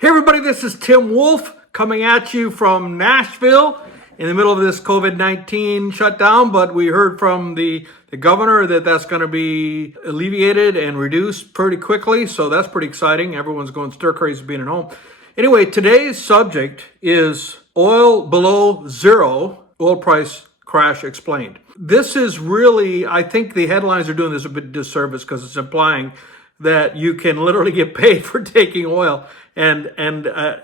Hey everybody, this is Tim Wolf coming at you from Nashville in the middle of this COVID-19 shutdown, but we heard from the governor that that's going to be alleviated and reduced pretty quickly, so that's pretty exciting. Everyone's going stir crazy being at home. Anyway, today's subject is oil below zero, oil price crash explained. This is really, I think the headlines are doing this a bit disservice because it's implying that you can literally get paid for taking oil. And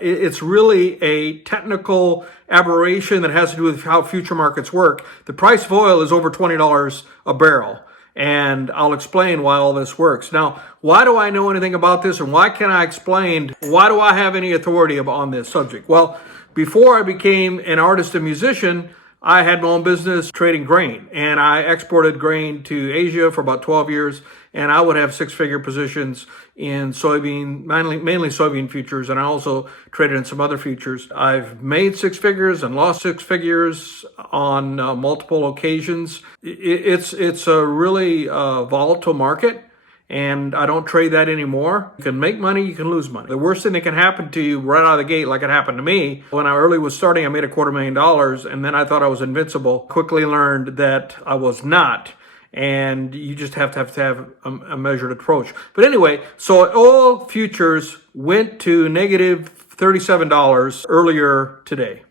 it's really a technical aberration that has to do with how future markets work. The price of oil is over $20 a barrel. And I'll explain why all this works. Now, why do I know anything about this, and why can I explain, why do I have any authority on this subject? Well, before I became an artist and musician, I had my own business trading grain, and I exported grain to Asia for about 12 years, and I would have six-figure positions in soybean, mainly soybean futures, and I also traded in some other futures. I've made six figures and lost six figures on multiple occasions. It's a really volatile market, and I don't trade that anymore. You can make money, you can lose money. The worst thing that can happen to you right out of the gate, like it happened to me, when I early was starting, I made $250,000, and then I thought I was invincible. Quickly learned that I was not. And you just have to have a measured approach. But anyway, so oil futures went to negative $37 earlier today.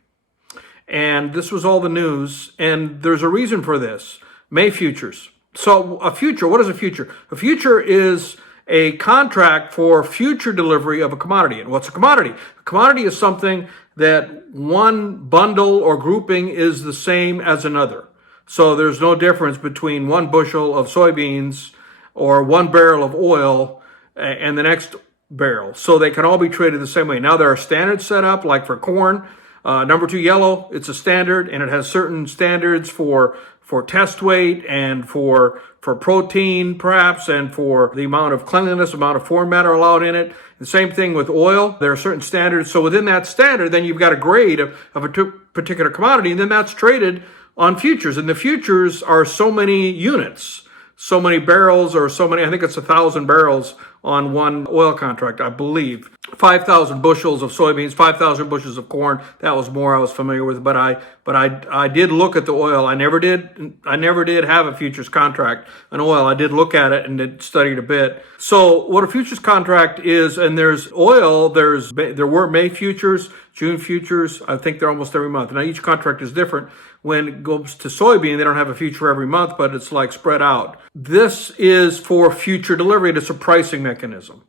And this was all the news. And there's a reason for this. May futures. So a future, what is a future? A future is a contract for future delivery of a commodity. And what's a commodity? A commodity is something that one bundle or grouping is the same as another. So there's no difference between one bushel of soybeans or one barrel of oil and the next barrel. So they can all be traded the same way. Now there are standards set up, like for corn, number 2 yellow, it's a standard, and it has certain standards for test weight and for protein perhaps, and for the amount of cleanliness, amount of foreign matter allowed in it. The same thing with oil. There are certain standards. So within that standard, then you've got a grade of a particular commodity, and then that's traded on futures. And the futures are so many units, so many barrels, or so many, I think it's 1,000 barrels on one oil contract, I believe. 5,000 bushels of soybeans, 5,000 bushels of corn. That was more I was familiar with, but I did look at the oil. I never did have a futures contract on oil. I did look at it and did studied a bit. So what a futures contract is, and there's oil, there were May futures, June futures. I think they're almost every month. Now each contract is different. When it goes to soybean, they don't have a future every month, but it's like spread out. This is for future delivery. It's a pricing mechanism.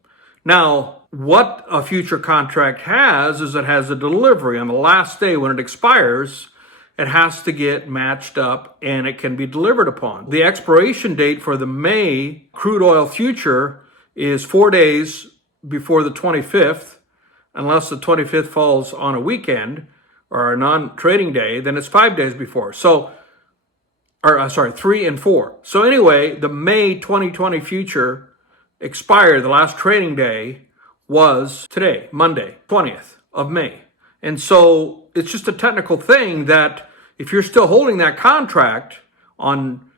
Now, what a future contract has is it has a delivery. On the last day when it expires, it has to get matched up and it can be delivered upon. The expiration date for the May crude oil future is 4 days before the 25th, unless the 25th falls on a weekend or a non-trading day, then it's 5 days before. 3 and 4. So anyway, the May 2020 future expired. The last trading day was today, Monday, 20th of May. And so it's just a technical thing that if you're still holding that contract on,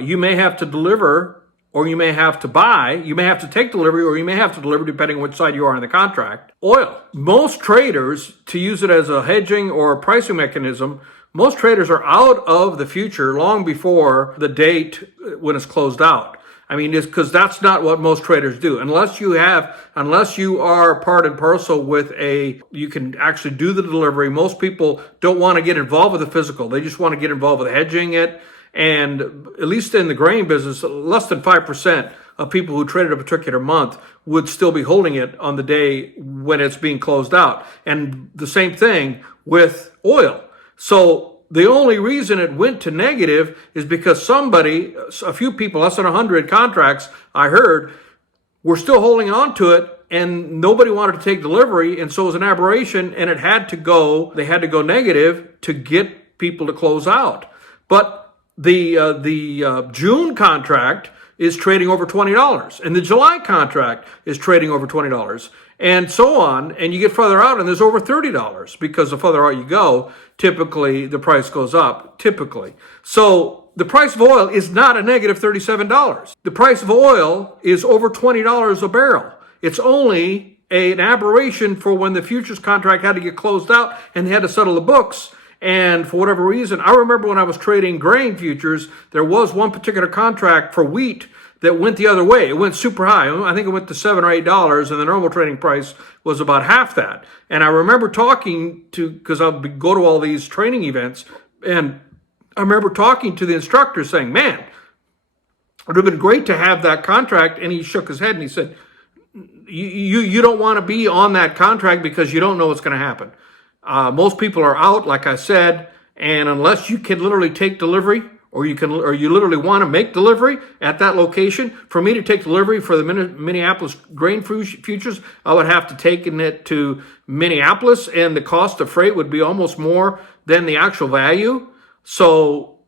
you may have to deliver, or you may have to buy, you may have to take delivery, or you may have to deliver, depending on which side you are in the contract, oil. Most traders, to use it as a hedging or a pricing mechanism, most traders are out of the future long before the date when it's closed out. I mean, it's because that's not what most traders do. Unless you are part and parcel with you can actually do the delivery. Most people don't want to get involved with the physical. They just want to get involved with hedging it. And at least in the grain business, less than 5% of people who traded a particular month would still be holding it on the day when it's being closed out. And the same thing with oil. So the only reason it went to negative is because a few people, less than 100 contracts, I heard, were still holding on to it, and nobody wanted to take delivery, and so it was an aberration, and they had to go negative to get people to close out. But the June contract is trading over $20, and the July contract is trading over $20, and so on. And you get further out, and there's over $30, because the further out you go, typically the price goes up, typically. So the price of oil is not a negative $37. The price of oil is over $20 a barrel. It's only an aberration for when the futures contract had to get closed out and they had to settle the books. And for whatever reason, I remember when I was trading grain futures, there was one particular contract for wheat that went the other way. It went super high. I think it went to $7 or $8, and the normal trading price was about half that. And I remember talking to, because I'll go to all these training events, and I remember talking to the instructor saying, man, it would have been great to have that contract. And he shook his head and he said, you don't want to be on that contract because you don't know what's going to happen. Most people are out, like I said, and unless you can literally take delivery, or you literally want to make delivery at that location. For me to take delivery for the Minneapolis grain futures, I would have to take it to Minneapolis, and the cost of freight would be almost more than the actual value. So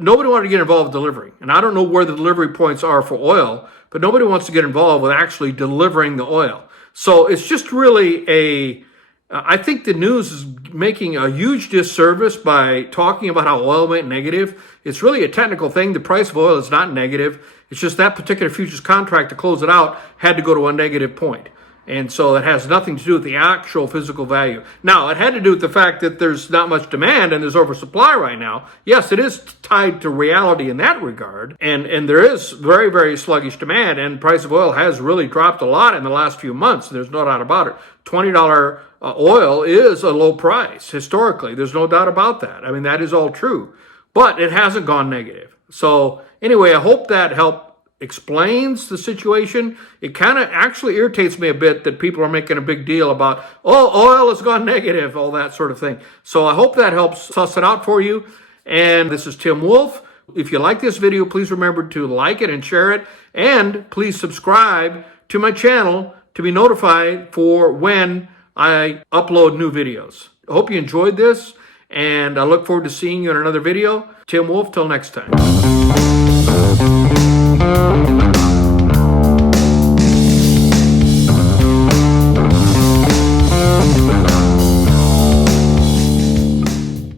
nobody wanted to get involved with delivery. And I don't know where the delivery points are for oil, but nobody wants to get involved with actually delivering the oil. So it's just really I think the news is making a huge disservice by talking about how oil went negative. It's really a technical thing. The price of oil is not negative. It's just that particular futures contract to close it out had to go to a negative point. And so that has nothing to do with the actual physical value. Now, it had to do with the fact that there's not much demand and there's oversupply right now. Yes, it is tied to reality in that regard. And there is very, very sluggish demand. And price of oil has really dropped a lot in the last few months. There's no doubt about it. $20 oil is a low price historically. There's no doubt about that. I mean, that is all true. But it hasn't gone negative. So anyway, I hope that helped explains the situation. It kind of actually irritates me a bit that people are making a big deal about, oil has gone negative, all that sort of thing. So I hope that helps suss it out for you. And this is Tim Wolf. If you like this video, please remember to like it and share it. And please subscribe to my channel to be notified for when I upload new videos. I hope you enjoyed this, and I look forward to seeing you in another video. Tim Wolf, till next time.